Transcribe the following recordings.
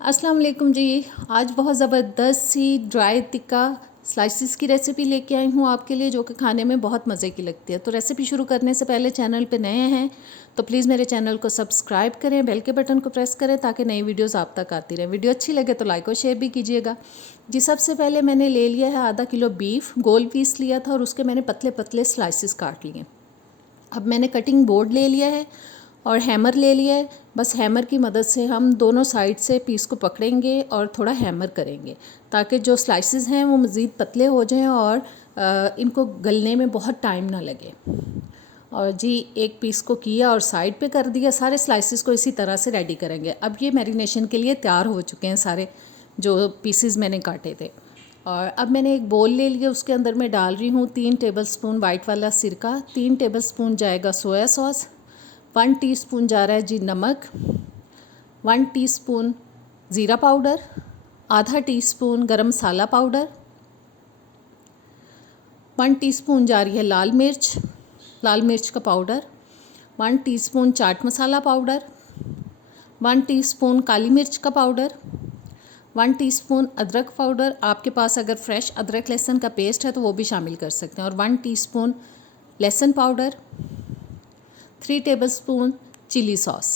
अस्सलाम वालेकुम जी। आज बहुत ज़बरदस्त सी ड्राई टिक्का स्लाइसिस की रेसिपी लेके आई हूँ आपके लिए, जो कि खाने में बहुत मज़े की लगती है। तो रेसिपी शुरू करने से पहले चैनल पे नए हैं तो प्लीज़ मेरे चैनल को सब्सक्राइब करें, बेल के बटन को प्रेस करें ताकि नई वीडियोस आप तक आती रहे। वीडियो अच्छी लगे तो लाइक और शेयर भी कीजिएगा जी। सबसे पहले मैंने ले लिया है आधा किलो बीफ, गोल पीस लिया था और उसके मैंने पतले पतले स्लाइसिस काट लिए। अब मैंने कटिंग बोर्ड ले लिया है और हैमर ले लिया है। बस हैमर की मदद से हम दोनों साइड से पीस को पकड़ेंगे और थोड़ा हैमर करेंगे ताकि जो स्लाइसेस हैं वो मज़ीद पतले हो जाएं और इनको गलने में बहुत टाइम ना लगे। और जी एक पीस को किया और साइड पे कर दिया। सारे स्लाइसेस को इसी तरह से रेडी करेंगे। अब ये मैरिनेशन के लिए तैयार हो चुके हैं सारे जो पीसेस मैंने काटे थे। और अब मैंने एक बोल ले लिया, उसके अंदर मैं डाल रही हूँ 3 टेबलस्पून वाइट वाला सिरका, 3 टेबलस्पून जाएगा सोया सॉस, 1 टीस्पून जा रहा है जी नमक, 1 टीस्पून ज़ीरा पाउडर, आधा टीस्पून गरम मसाला पाउडर, 1 टीस्पून जा रही है लाल मिर्च का powder, 1 teaspoon chaat masala powder, 1 teaspoon काली मिर्च का पाउडर, 1 टीस्पून अदरक पाउडर। आपके पास अगर फ्रेश अदरक लहसुन का पेस्ट है तो वो भी शामिल कर सकते हैं। और 1 टीस्पून लहसुन पाउडर, 3 टेबलस्पून चिली सॉस।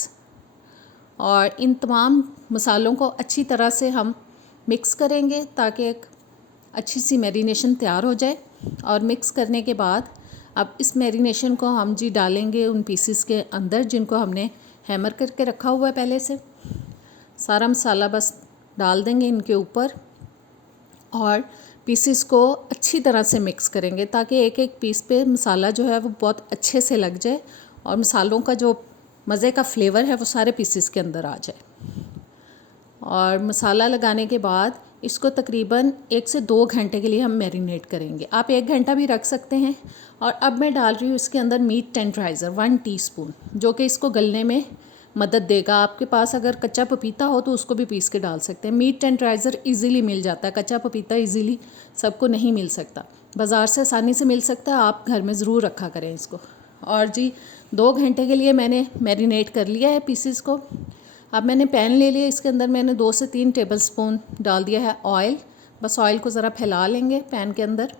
और इन तमाम मसालों को अच्छी तरह से हम मिक्स करेंगे ताकि एक अच्छी सी मैरिनेशन तैयार हो जाए। और मिक्स करने के बाद अब इस मैरिनेशन को हम जी डालेंगे उन पीसेस के अंदर जिनको हमने हैमर करके रखा हुआ है पहले से। सारा मसाला बस डाल देंगे इनके ऊपर और पीसेस को अच्छी तरह से मिक्स करेंगे ताकि एक एक पीस पे मसाला जो है वो बहुत अच्छे से लग जाए और मसालों का जो मज़े का फ्लेवर है वो सारे पीसेस के अंदर आ जाए। और मसाला लगाने के बाद इसको तकरीबन 1 से 2 घंटे के लिए हम मैरिनेट करेंगे। आप 1 घंटा भी रख सकते हैं। और अब मैं डाल रही हूँ इसके अंदर मीट टेंडराइज़र 1 टीस्पून, जो कि इसको गलने में मदद देगा। आपके पास अगर कच्चा पपीता हो तो उसको भी पीस के डाल सकते हैं। मीट टेंडराइज़र इजीली मिल जाता है, कच्चा पपीता इजीली सबको नहीं मिल सकता, बाज़ार से आसानी से मिल सकता है। आप घर में ज़रूर रखा करें इसको। और जी 2 घंटे के लिए मैंने मैरिनेट कर लिया है पीसेस को। अब मैंने पैन ले लिया, इसके अंदर मैंने 2 से 3 टेबलस्पून डाल दिया है ऑयल। बस ऑयल को ज़रा फैला लेंगे पैन के अंदर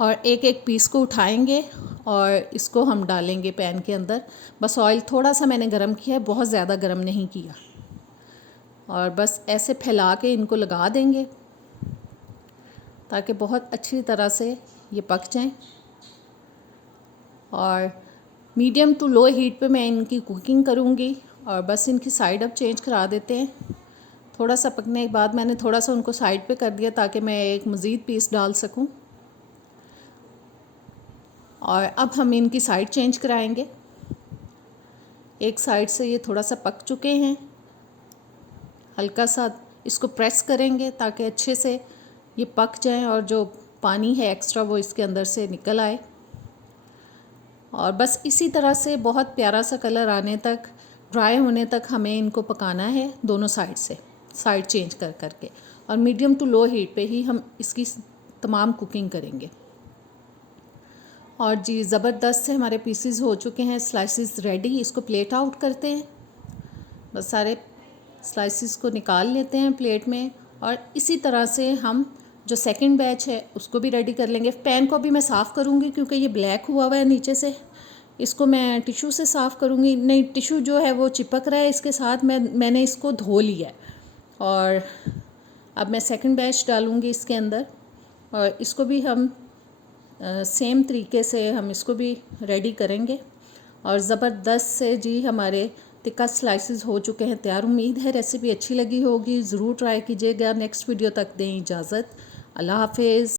और एक एक पीस को उठाएंगे और इसको हम डालेंगे पैन के अंदर। बस ऑयल थोड़ा सा मैंने गरम किया है, बहुत ज़्यादा गरम नहीं किया। और बस ऐसे फैला के इनको लगा देंगे ताकि बहुत अच्छी तरह से ये पक जाएं। और मीडियम टू लो हीट पे मैं इनकी कुकिंग करूँगी। और बस इनकी साइड अब चेंज करा देते हैं। थोड़ा सा पकने के बाद मैंने थोड़ा सा उनको साइड पे कर दिया ताकि मैं एक मज़ीद पीस डाल सकूं। और अब हम इनकी साइड चेंज कराएंगे। एक साइड से ये थोड़ा सा पक चुके हैं, हल्का सा इसको प्रेस करेंगे ताकि अच्छे से ये पक जाएं और जो पानी है एक्स्ट्रा वो इसके अंदर से निकल आए। और बस इसी तरह से बहुत प्यारा सा कलर आने तक, ड्राई होने तक हमें इनको पकाना है दोनों साइड से, साइड चेंज कर करके। और मीडियम टू लो हीट पे ही हम इसकी तमाम कुकिंग करेंगे। और जी ज़बरदस्त से हमारे पीसेस हो चुके हैं, स्लाइसेस रेडी। इसको प्लेट आउट करते हैं। बस सारे स्लाइसेस को निकाल लेते हैं प्लेट में। और इसी तरह से हम जो सेकंड बैच है उसको भी रेडी कर लेंगे। पैन को भी मैं साफ़ करूँगी क्योंकि ये ब्लैक हुआ हुआ है नीचे से। इसको मैं टिशू से साफ़ करूँगी। नहीं, टिशू जो है वो चिपक रहा है इसके साथ, मैंने इसको धो लिया है। और अब मैं सेकंड बैच डालूँगी इसके अंदर और इसको भी हम सेम तरीके से हम इसको भी रेडी करेंगे। और ज़बरदस्त से जी हमारे टिक्का स्लाइसेस हो चुके हैं तैयार। उम्मीद है रेसिपी अच्छी लगी होगी, ज़रूर ट्राई कीजिएगा। नेक्स्ट वीडियो तक दें इजाज़त। अल्लाह हाफिज़।